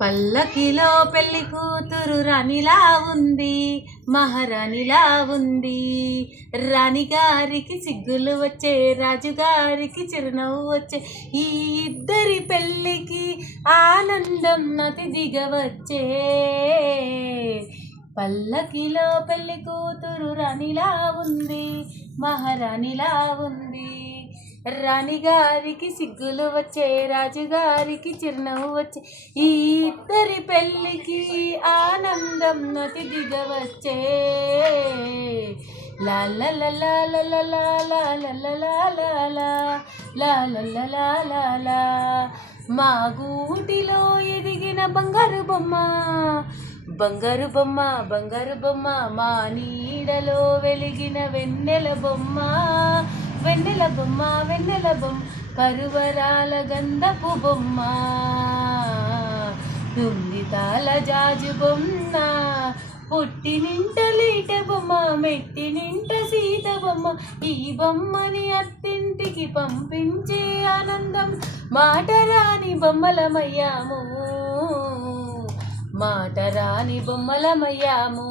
పల్లకిలో పెళ్లి కూతురు రాణిలా ఉంది, మహారాణిలా ఉంది. రాణిగారికి సిగ్గులు వచ్చే, రాజుగారికి చిరునవ్వు వచ్చే. ఈ ఇద్దరి పెళ్ళికి ఆనందం అతిథిగా వచ్చే. పల్లకిలో పెళ్లి కూతురు రాణిలా ఉంది, మహారాణిలా ఉంది. రాణిగారికి సిగ్గులు వచ్చే, రాజుగారికి చిరునవ్వు వచ్చే. ఈ ఇద్దరి పెళ్ళికి ఆనందం అతిథిగా వచ్చే. లా లా లా లా లా లా లా లా లా లా లా లా లా లా లా లా లా లా. మా గూటిలో ఎదిగిన బంగారు బొమ్మ, బంగారు బొమ్మ, బంగారు బొమ్మ. మా నీడలో వెలిగిన వెన్నెల బొమ్మ, వెన్నెల బొమ్మ, వెన్నెల బొమ్మ. కరువరాల గంధపు బొమ్మ, తుంగితాల జాజు బొమ్మ. పుట్టినింట లీట బొమ్మ, మెట్టినింట సీత బొమ్మ. ఈ బొమ్మని అత్తింటికి పంపించే ఆనందం. మాట రాని బొమ్మలమయ్యాము, మాట రాని బొమ్మలమయ్యాము.